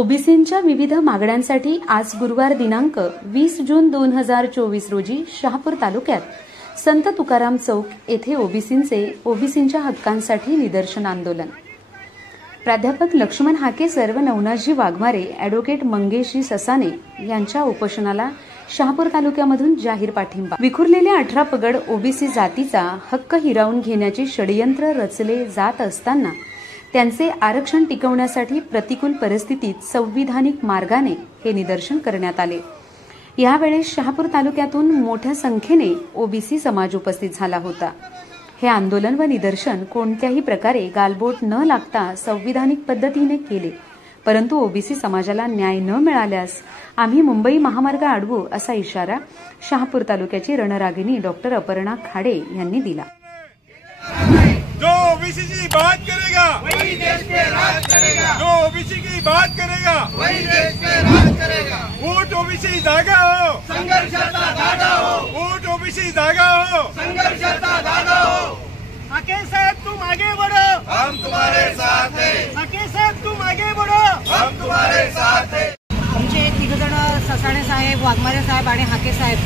ओबीसींच्या विविध मागण्यांसाठी आज गुरुवार दिनांक 20 जून 2024 रोजी शहापूर तालुक्यात संत तुकाराम चौक येथे ओबीसींच्या हक्कांसाठी निदर्शन आंदोलन. प्राध्यापक लक्ष्मण हाकेसर व नवनाथजी वाघमारे, ॲडव्होकेट मंगेशजी ससाने यांच्या उपोषणाला शहापूर तालुक्यामधून जाहीर पाठिंबा. विखुरलेल्या 18 पगड ओबीसी जातीचा हक्क हिरावून घेण्याचे षडयंत्र रचले जात असताना त्यांचे आरक्षण टिकवण्यासाठी प्रतिकूल परिस्थितीत संविधानिक मार्गाने हे निदर्शन करण्यात आले. यावेळेस शहापूर तालुक्यातून मोठ्या संख्येने ओबीसी समाज उपस्थित झाला होता. हे आंदोलन व निदर्शन कोणत्याही प्रकारे गालबोट न लागता संविधानिक पद्धतीने केले, परंतु ओबीसी समाजाला न्याय न मिळाल्यास आम्ही मुंबई महामार्ग अडवू असा इशारा शहापूर तालुक्याची रणरागिणी डॉक्टर अपर्णा खाडे यांनी दिला. जो ओबीसी की बात करेगा वही देश पे राज करेगा. जो ओबीसी की बात करेगा वही देश पे राज करेगा. वोट ओबीसी जागा हो, संघर्षाचा धागा हो. वोट ओबीसी जागा हो, संघर्षाचा धागा हो. हाके साहब तुम आगे बढ़ो, हम तुम्हारे साथ हैं. हाके साहब तुम आगे बढ़ो, हम तुम्हारे साथ हैं. आमचे तिघजण ससाणे साहेब, वाघमारे साहेब आणि हाके साहेब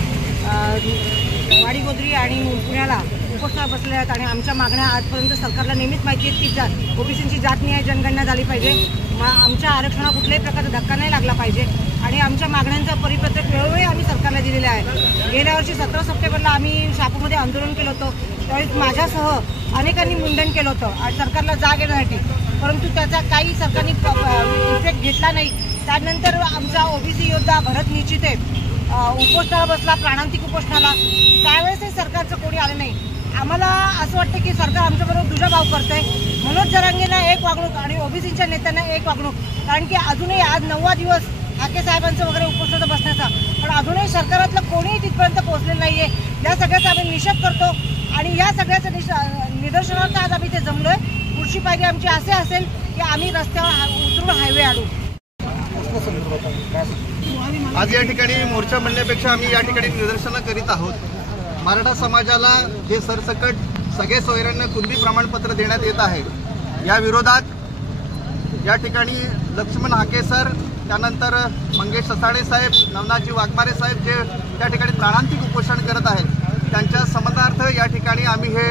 वाडी गोद्री आणि पुण्याला उपोषणाला बसले आहेत. आणि आमच्या मागण्या आजपर्यंत सरकारला नेहमीच माहिती आहेत की ओबीसींची जातनिहाय जनगणना झाली पाहिजे, आमच्या आरक्षणाला कुठल्याही प्रकारचा धक्का नाही लागला पाहिजे. आणि आमच्या मागण्यांचं परिपत्रक वेळोवेळी आम्ही सरकारला दिलेलं आहे. गेल्या वर्षी 17 सप्टेंबरला आम्ही शहापूरमध्ये आंदोलन केलं होतं. त्यावेळी माझ्यासह अनेकांनी मुंडन केलं होतं आणि सरकारला जाग येण्यासाठी, परंतु त्याचा काही सरकारने इफेक्ट घेतला नाही. त्यानंतर आमचा ओबीसी योद्धा भरत निश्चिते उपोषणाला बसला, प्राणांतिक उपोषणाला. त्यावेळेसही सरकारचं कोणी आलं नाही. आम्हाला असं वाटतं की सरकार आमच्याबरोबर दुजाभाव करतंय. मनोज जरांगेंना एक वागणूक आणि ओबीसीच्या नेत्यांना एक वागणूक, कारण की अजूनही आज 9वा दिवस हाके साहेबांचं वगैरे उपोषणाला बसण्याचा, पण अजूनही सरकारातलं कोणीही तिथपर्यंत पोहोचलेलं नाहीये. या सगळ्याचा आम्ही निषेध करतो आणि या सगळ्याचं निदर्शनार्थ आज आम्ही ते जमलोय. पुढची पायरी आमची असे असेल की आम्ही रस्त्यावर उतरून हायवे आणू. आज या ठिकाणी मोर्चा म्हणण्यापेक्षा आम्ही या ठिकाणी निदर्शनं करीत आहोत. मराठा समाजाला हे सरसकट सगळे सोयऱ्यांना कुणबी प्रमाणपत्र देण्यात येत आहे. या विरोधात या ठिकाणी लक्ष्मण हाकेसर, त्यानंतर मंगेश ससाणे साहेब, नवनाथजी वाघमारे साहेब जे त्या ठिकाणी प्राणांतिक उपोषण करत आहेत, त्यांच्या समर्थनार्थ या ठिकाणी आम्ही हे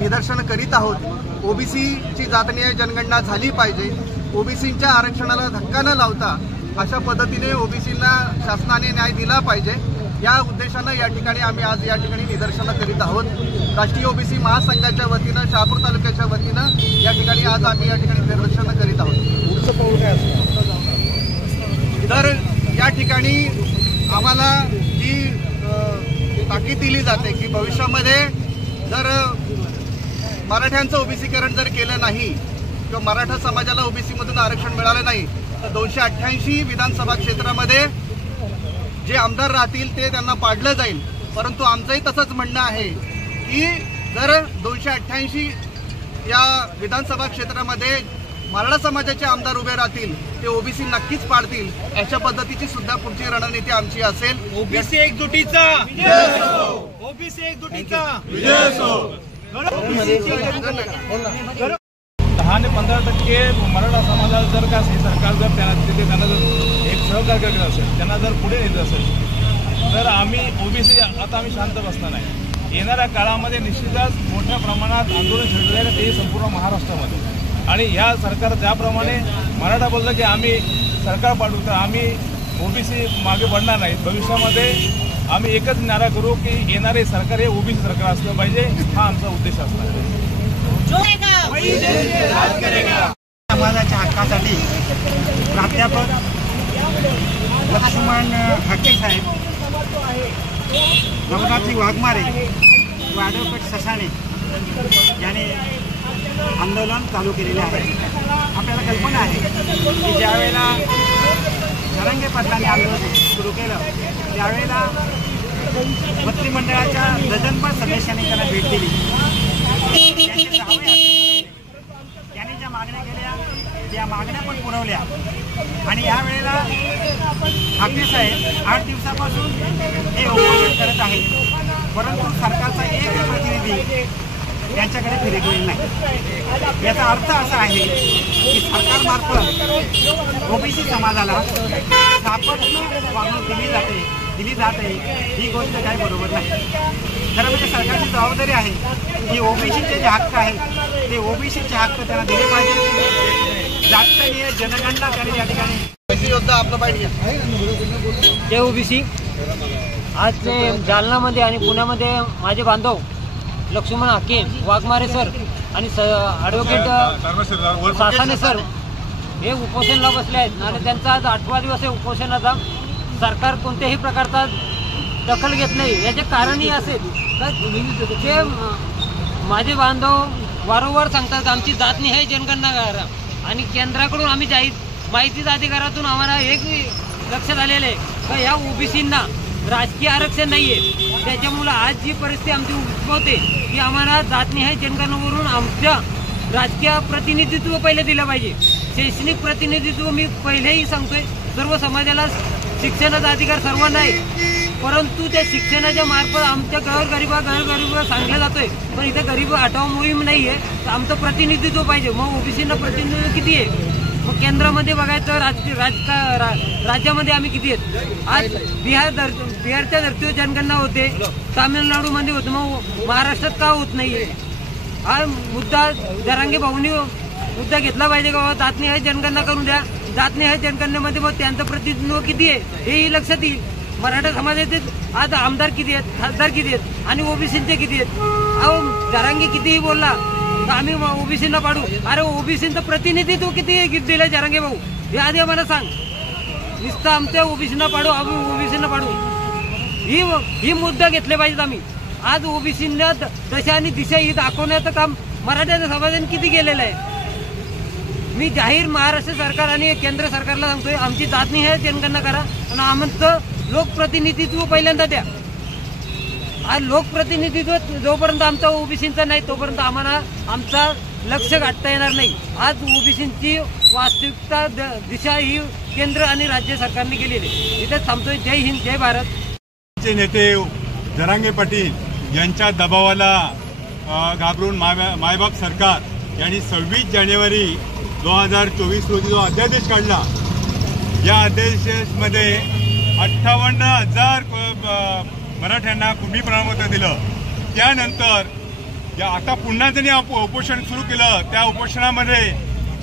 निदर्शन करीत आहोत. ओबीसीची जातनिहाय जनगणना झाली पाहिजे, ओबीसींच्या आरक्षणाला धक्का न लावता अशा पद्धतीने ओबीसींना शासनाने न्याय दिला पाहिजे, या उद्देशानं या ठिकाणी आम्ही आज या ठिकाणी निदर्शनं करीत आहोत. राष्ट्रीय ओबीसी महासंघाच्या वतीनं, शहापूर तालुक्याच्या वतीनं या ठिकाणी आज आम्ही या ठिकाणी निदर्शनं करीत आहोत. तर या ठिकाणी आम्हाला जी ताकीद दिली जाते की भविष्यामध्ये जर मराठ्यांचं ओबीसीकरण जर केलं नाही किंवा मराठा समाजाला ओबीसीमधून आरक्षण मिळालं नाही तर 288 विधानसभा क्षेत्रामध्ये जे आमदार राहतील ते त्यांना पाडलं जाईल. परंतु आमचंही तसंच म्हणणं आहे की जर 288 या विधानसभा क्षेत्रामध्ये मराठा समाजाचे आमदार उभे राहतील ते ओबीसी नक्कीच पाडतील. अशा पद्धतीची सुद्धा पुढची रणनीती आमची असेल. OBC एकजुटीचा, OBC एकजुटीचा. 10 ते 15% मराठा समाजाला जर का हे सरकार जर त्यांना जर एक सहकार्य करत असेल, त्यांना जर पुढे नेत असेल तर आम्ही ओबीसी आता आम्ही शांत बसणार नाही. येणाऱ्या काळामध्ये निश्चितच मोठ्या प्रमाणात आंदोलन छेडले आहे, ते संपूर्ण महाराष्ट्रामध्ये. आणि ह्या सरकार ज्याप्रमाणे मराठा बोललं की आम्ही सरकार पाडू, तर आम्ही ओबीसी मागे पडणार नाही. भविष्यामध्ये आम्ही एकच नारा करू की येणारे सरकार हे ओबीसी सरकार असलं पाहिजे, हा आमचा उद्देश असणार आहे. समाजाच्या हक्कासाठी प्राध्यापक लक्ष्मण हाके साहेब, नवनाथजी वाघमारे व ॲडव्होकेट ससाणे यांनी आंदोलन चालू केलेले आहे. आपल्याला कल्पना आहे की ज्यावेळेला जरांगे पाटलांनी आंदोलन सुरू केलं त्यावेळेला मंत्रिमंडळाच्या डझनभर सदस्यांनी त्यांना भेट दिली. त्यांनी ज्या मागण्या केल्या त्या मागण्या पण पुरवल्या. आणि यावेळेला हाके साहेब 8 दिवसापासून हे उपोषण करत आहेत, परंतु सरकारचा एक प्रतिनिधी त्यांच्याकडे फिरकलेली नाही। याचा अर्थ असा आहे की सरकारमार्फत ओबीसी समाजाला सापडणं वागणूक दिली जाते ही गोष्ट काही बरोबर नाही। खरं म्हणजे सरकारची जबाबदारी आहे की ओबीसीचे जे हक्क आहेत ते ओबीसीचे हक्क त्यांना दिले पाहिजे। जातीय जनगणना त्यांनी या ठिकाणी योद्धा आपला पाहिजे जय ओबीसी। आज जालनामध्ये आणि पुण्यामध्ये माझे बांधव लक्ष्मण हाके, वाघमारे सर आणि ॲडव्होकेट सासाने सर हे उपोषणाला बसले आहेत आणि त्यांचा आज 8वा दिवस आहे उपोषणाचा। सरकार कोणत्याही प्रकारचा दखल घेत नाही। याचे कारणही असेल तर जे माझे बांधव वारंवार सांगतात आमची जातनिहाय जनगणना करा आणि केंद्राकडून आम्ही माहितीच्या अधिकारातून आम्हाला एक लक्षात आलेलं आहे की ह्या ओबीसींना राजकीय आरक्षण नाही आहे। त्याच्यामुळं आज जी परिस्थिती आमची उद्भवते की आम्हाला जातनिहाय जनगणनेवरून आमच्या राजकीय प्रतिनिधित्व पहिले दिलं पाहिजे। शैक्षणिक प्रतिनिधित्व मी पहिलेही सांगतोय सर्व समाजाला शिक्षणाचा अधिकार सर्वांना आहे, परंतु त्या शिक्षणाच्या मार्फत आमच्या गरीब सांगलं जातोय पण इथे गरीब हटाव मोहीम नाही आहे। तर आमचं प्रतिनिधित्व पाहिजे। मग ओबीसींना प्रतिनिधित्व किती आहे? मग केंद्रामध्ये बघायचं राज्यामध्ये आम्ही किती आहेत? आज बिहारच्या धर्तीवर जनगणना होते, तामिळनाडूमध्ये होते, मग महाराष्ट्रात का होत नाहीये? हा मुद्दा जरांगे भाऊंनी मुद्दा घेतला पाहिजे का बाबा जातनिहाय जनगणना करून द्या। जातनिहाय जनगणनेमध्ये मग त्यांचं प्रतिनिधित्व किती आहे हेही लक्षात येईल। मराठा समाजाचे आज आमदार किती आहेत, खासदार किती आहेत आणि ओबीसींचे किती आहेत? अहो जरांगे कितीही बोलला तर आम्ही ओबीसींना पाडू। अरे ओबीसींचं प्रतिनिधित्व किती दिलं जरांगे भाऊ हे आधी आम्हाला सांग। नुसतं आमच्या ओबीसींना पाडू, आम्ही ओबीसींना पाडू ही मुद्दा घेतले पाहिजेत आम्ही। आज ओबीसींना दशा आणि दिशा ही दाखवण्याचं काम मराठा समाजाने किती केलेलं आहे। मी जाहीर महाराष्ट्र सरकार आणि केंद्र सरकारला सांगतोय आमची जातनिहाय जनगणना करा आणि आमचं लोकप्रतिनिधित्व पहिल्यांदा द्या। आज लोकप्रतिनिधित्व जोपर्यंत आमचा ओबीसींचा नाही तोपर्यंत आम्हाला आमचा लक्ष गाठता येणार नाही। आज ओबीसींची वास्तविकता दिशा ही केंद्र आणि राज्य सरकारने केलेली आहे। इथे थांबतोय। जय हिंद, जय भारत। नेते जरांगे पाटील यांच्या दबावाला घाबरून मायबाप सरकार यांनी 26 जानेवारी 2024 रोजी जो अध्यादेश काढला, या अध्यादेशामध्ये 58,000 मराठ्यांना कुणबी प्रमाणपत्र दिलं। त्यानंतर आता पुन्हा त्यांनी उपोषण सुरू केलं। त्या उपोषणामध्ये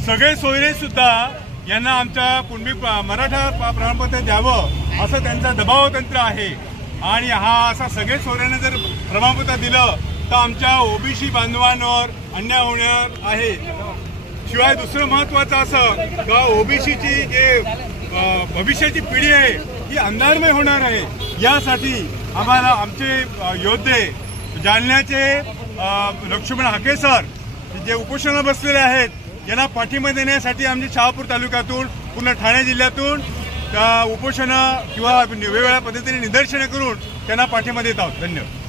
सगळे सोयरे सुद्धा यांना आमच्या कुणबी मराठा प्रमाणपत्र द्यावं असं त्यांचा दबाव तंत्र आहे आणि हा असा सगळे सोयऱ्यांना जर प्रमाणपत्र दिलं तर आमच्या ओबीसी बांधवांवर अन्याय होणार आहे। शिवाय दुसरं महत्वाचं असं का ओबीसीची जे भविष्याची पिढी आहे ही अंधारमय होणार आहे। यासाठी आम्हाला आमचे योद्धे जालन्याचे लक्ष्मण हाके सर जे उपोषणाला बसलेले आहेत यांना पाठिंबा देण्यासाठी आमच्या शहापूर तालुक्यातून पूर्ण ठाणे जिल्ह्यातून उपोषणं किंवा वेगवेगळ्या पद्धतीने निदर्शनं करून त्यांना पाठिंबा देत आहोत। धन्यवाद।